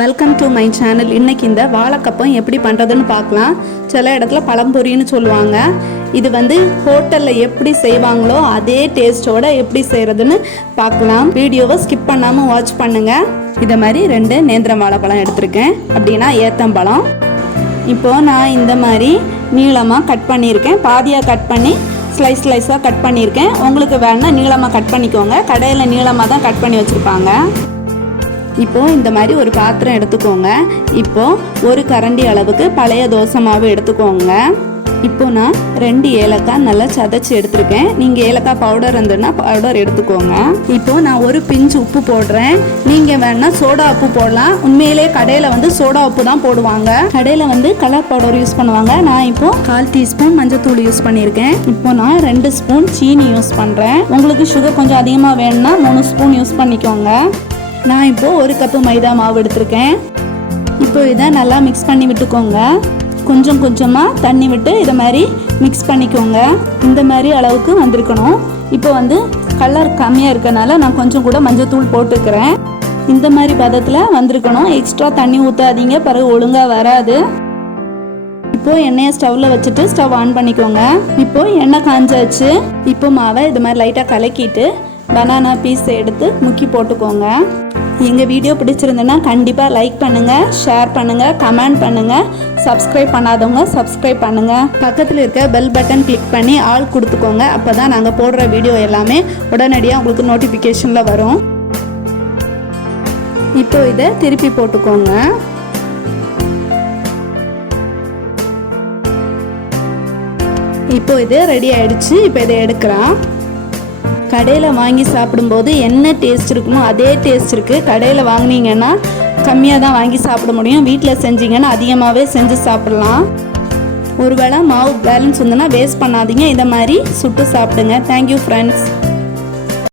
Welcome to my channel. இன்னைக்கு இந்த வாழைக்கப்பம் எப்படி பண்ணுறதுன்னு பார்க்கலாம். சில இடத்துல பழம்பொரின்னு சொல்லுவாங்க. இது ஹோட்டலில் எப்படி செய்வாங்களோ அதே டேஸ்ட்டோட எப்படி செய்கிறதுன்னு பார்க்கலாம். வீடியோவை ஸ்கிப் பண்ணாமல் வாட்ச் பண்ணுங்கள். இதை மாதிரி 2 நேந்திரம் வாழைப்பழம் எடுத்திருக்கேன், அப்படின்னா ஏத்தம்பழம். இப்போது நான் இந்த மாதிரி நீளமாக கட் பண்ணியிருக்கேன். பாதியாக கட் பண்ணி ஸ்லைஸாக கட் பண்ணியிருக்கேன். உங்களுக்கு வேணால் நீளமாக கட் பண்ணிக்கோங்க. கடையில் நீளமாக தான் கட் பண்ணி வச்சுருப்பாங்க. இப்போது இந்த மாதிரி ஒரு பாத்திரம் எடுத்துக்கோங்க. இப்போது ஒரு கரண்டி அளவுக்கு பழைய தோசை மாவு எடுத்துக்கோங்க. இப்போது நான் 2 ஏலக்காய் நல்லா சதைச்சி எடுத்துருக்கேன். நீங்கள் ஏலக்காய் பவுடர் இருந்ததுன்னா பவுடர் எடுத்துக்கோங்க. இப்போது நான் ஒரு பிஞ்சு உப்பு போடுறேன். நீங்கள் வேணால் சோடா உப்பு போடலாம். உண்மையிலே கடையில் சோடா உப்பு தான் போடுவாங்க. கடையில் கலர் பவுடர் யூஸ் பண்ணுவாங்க. நான் இப்போது 1/4 டீஸ்பூன் மஞ்சத்தூள் யூஸ் பண்ணியிருக்கேன். இப்போ நான் 2 ஸ்பூன் சீனி யூஸ் பண்ணுறேன். உங்களுக்கு சுகர் கொஞ்சம் அதிகமாக வேணும்னா 3 ஸ்பூன் யூஸ் பண்ணிக்கோங்க. நான் இப்போது 1 கப்பு மைதா மாவு எடுத்திருக்கேன். இப்போ இதை நல்லா மிக்ஸ் பண்ணி விட்டுக்கோங்க. கொஞ்சம் கொஞ்சமாக தண்ணி விட்டு இதை மாதிரி மிக்ஸ் பண்ணிக்கோங்க. இந்த மாதிரி அளவுக்கு வந்திருக்கணும். இப்போ கலர் கம்மியாக இருக்கனால நான் கொஞ்சம் கூட மஞ்சத்தூள் போட்டுக்கிறேன். இந்த மாதிரி பதத்தில் வந்திருக்கணும். எக்ஸ்ட்ரா தண்ணி ஊற்றாதீங்க, பிறகு ஒழுங்காக வராது. இப்போது எண்ணெயை ஸ்டவ்வில் வச்சுட்டு ஸ்டவ் ஆன் பண்ணிக்கோங்க. இப்போது எண்ணெய் காஞ்சாச்சு. இப்போ மாவை இது மாதிரி லைட்டாக கலக்கிட்டு பனானா பீஸ் எடுத்து முக்கி போட்டுக்கோங்க. எங்கள் வீடியோ பிடிச்சிருந்துன்னா கண்டிப்பாக லைக் பண்ணுங்கள், ஷேர் பண்ணுங்கள், கமெண்ட் பண்ணுங்கள். சப்ஸ்கிரைப் பண்ணாதவங்க சப்ஸ்கிரைப் பண்ணுங்கள். பக்கத்தில் இருக்க பெல் பட்டன் கிளிக் பண்ணி ஆல் கொடுத்துக்கோங்க. அப்போ தான் நாங்கள் போடுற வீடியோ எல்லாமே உடனடியாக உங்களுக்கு நோட்டிஃபிகேஷனில் வரும். இப்போ இதை திருப்பி போட்டுக்கோங்க. இப்போ இது ரெடி ஆயிடுச்சு. இப்போ இதை எடுக்கலாம். கடையில் வாங்கி சாப்பிடும்போது என்ன டேஸ்ட் இருக்குமோ அதே டேஸ்ட் இருக்குது. கடையில் வாங்கினீங்கன்னா கம்மியாக தான் வாங்கி சாப்பிட முடியும். வீட்டில் செஞ்சீங்கன்னா அதிகமாகவே செஞ்சு சாப்பிட்லாம். ஒருவேளை மாவு பேலன்ஸ் இருந்ததுன்னா வேஸ்ட் பண்ணாதீங்க. இதை மாதிரி சுட்டு சாப்பிடுங்க. Thank you friends.